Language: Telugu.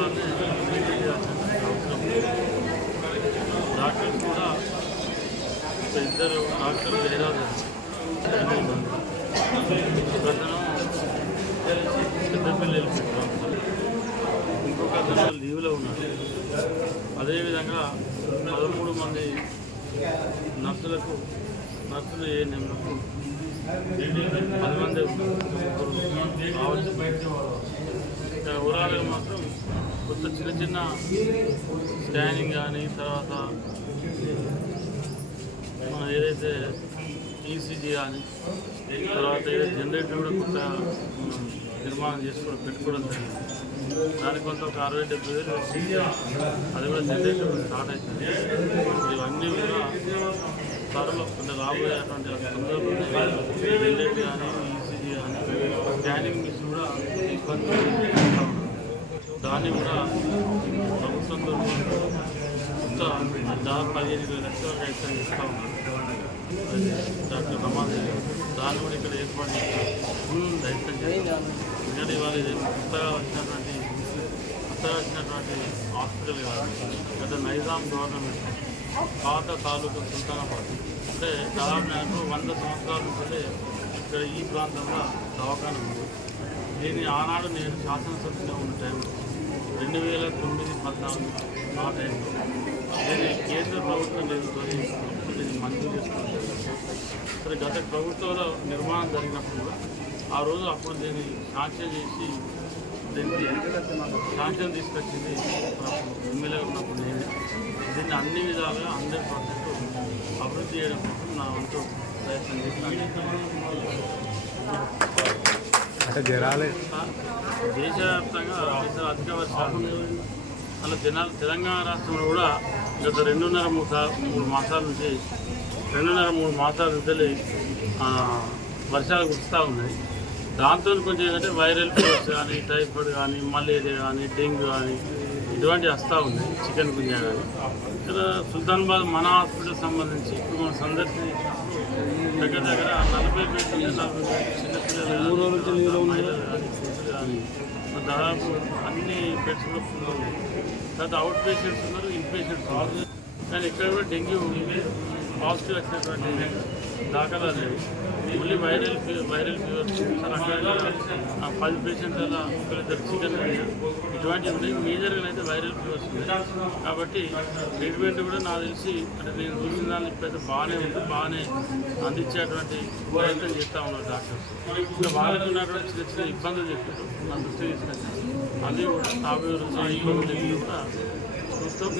అవసరాన్ని అవసరం. డాక్టర్స్ కూడా ఇద్దరు డాక్టర్లు వేరాదు. ఒకతను పెద్దపల్లి పెట్టారు, ఇంకొక అతను లీవ్లో ఉన్నాడు. అదేవిధంగా 13 మంది నర్సులు ఏఎన్ఎంలకు 10 మంది ఊరాలకు మాత్రం కొత్త చిన్న స్కానింగ్ కానీ తర్వాత ఏదైతే ఈసీజీ కానీ తర్వాత ఏదైతే జనరేటర్ కూడా కొత్త నిర్మాణం పెట్టుకోవడం జరిగింది. దానికి కొంత ఒక 60-70 వేలు అది కూడా జనరేటర్ స్టార్ట్ అవుతుంది. ఇవన్నీ కూడా త్వరలో అంటే రాబోయేటువంటి జనరేటర్ కానీ ఈసీజీ కానీ స్కానింగ్ మిషన్ కూడా ఇబ్బంది. దాన్ని కూడా ప్రభుత్వం కొత్త దాదాపు 15,000 లక్షల రైతులు ఇస్తూ ఉన్నారు. డాక్టర్ రమాదేవి దాన్ని కూడా ఇక్కడ ఏర్పాటు చేస్తారు. రైతులు చేస్తారు. ఎందుకంటే ఇవాళ ఇది కొత్తగా వచ్చినటువంటి హాస్పిటల్ కాదు, గత నైజాం గవర్నమెంట్ పాత తాలూకా సుల్తానాబాద్ అంటే దాదాపు 100 సంవత్సరాల నుంచి ఇక్కడ ఈ ప్రాంతంలో దవాఖాన ఉంది. దీన్ని ఆనాడు నేను శాసనసభ్యుగా ఉన్న టైంలో 2009-14 ఆ టైంలో దీన్ని కేంద్ర ప్రభుత్వం నిధులతోని దీన్ని మంజూరు చేసుకుంటారు. సరే గత ప్రభుత్వంలో నిర్మాణం జరిగినప్పుడు కూడా ఆ రోజు అప్పుడు దీన్ని శాంక్షన్ చేసి దీనికి శాంక్షన్ తీసుకొచ్చింది ఎమ్మెల్యే ఉన్నప్పుడు నేనే. దీన్ని అన్ని విధాలుగా 100% అభివృద్ధి చేయడం కోసం నా వంతు ప్రయత్నం చేస్తాను. దేశవ్యాప్తంగా అధిక వర్షాలు అలా తెలంగాణ రాష్ట్రంలో కూడా గత 2.5-3 మాసాల నుంచి 2.5-3 మాసాల నుంచి వర్షాలు కురుస్తూ ఉన్నాయి. దాంతో కొంచెం ఏంటంటే వైరల్ ఫీవర్స్ కానీ టైఫాయిడ్ కానీ మలేరియా కానీ డెంగ్యూ కానీ ఇటువంటివి వస్తూ ఉన్నాయి, చికెన్ గున్యా కానీ. ఇక్కడ సుల్తానాబాద్ మన హాస్పిటల్ సంబంధించి ఇప్పుడు మనం సందర్శించి దగ్గర 40 బెడ్లు చిన్నపిల్లలు మహిళలు కానీ పురుషులు కానీ దాదాపు అన్ని బెడ్స్ కూడా ఫుల్ ఉన్నాయి. తర్వాత అవుట్ పేషెంట్స్ ఉన్నారు, ఇన్ పేషెంట్స్ ఉన్నారు. కానీ ఇక్కడ కూడా డెంగ్యూ పాజిటివ్ వచ్చినటువంటి దాఖలా లేవు. ఓన్లీ వైరల్ ఫీవర్స్ 10 పేషెంట్స్ అలా ఒకరిద్దరు చికెన్ ఇటువంటివి ఉన్నాయి. మేజర్గా అయితే వైరల్ ఫీవర్స్ ఉన్నాయి. కాబట్టి ట్రీట్మెంట్ కూడా నాకు తెలిసి అంటే నేను చూసిన దాన్ని పెద్ద బాగానే అందించేటువంటి ప్రయత్నం చేస్తూ ఉన్నారు డాక్టర్స్. ఇంకా వాళ్ళకి ఉన్నటువంటి చిన్న ఇబ్బందులు చెప్పారు, నా దృష్టి తీసుకొచ్చారు. అది కూడా 50 ఇబ్బందులు చెప్పి కూడా చూస్తాం.